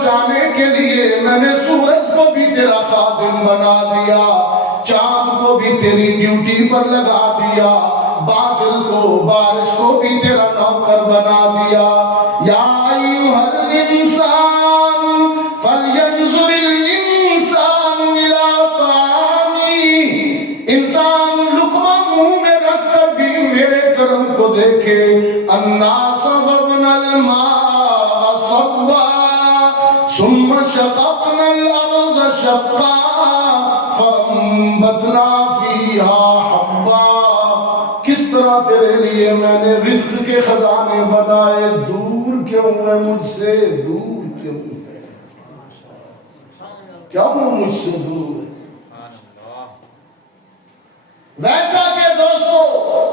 بچانے کے لیے میں نے سورج کو بھی تیرا خادم بنا دیا، چاند کو بھی تیری ڈیوٹی پر لگا دیا، بادل کو بارش کو بھی تیرا نوکر بنا دیا۔ یا ایھا الانسان فلینظر الانسان الی طعامہ، انسان لقمہ منہ میں رکھ کر بھی میرے کرم کو دیکھے۔ انا صببنا الماء صبا ثم شققنا الارض شقا فانبتنا فیہا حبا۔ کس طرح تیرے لیے میں نے رزق کے خزانے بنائے، دور کیوں ہے مجھ سے، دور کیوں ہے، کیوں مجھ سے دور ہے؟ ویسا کہ دوستو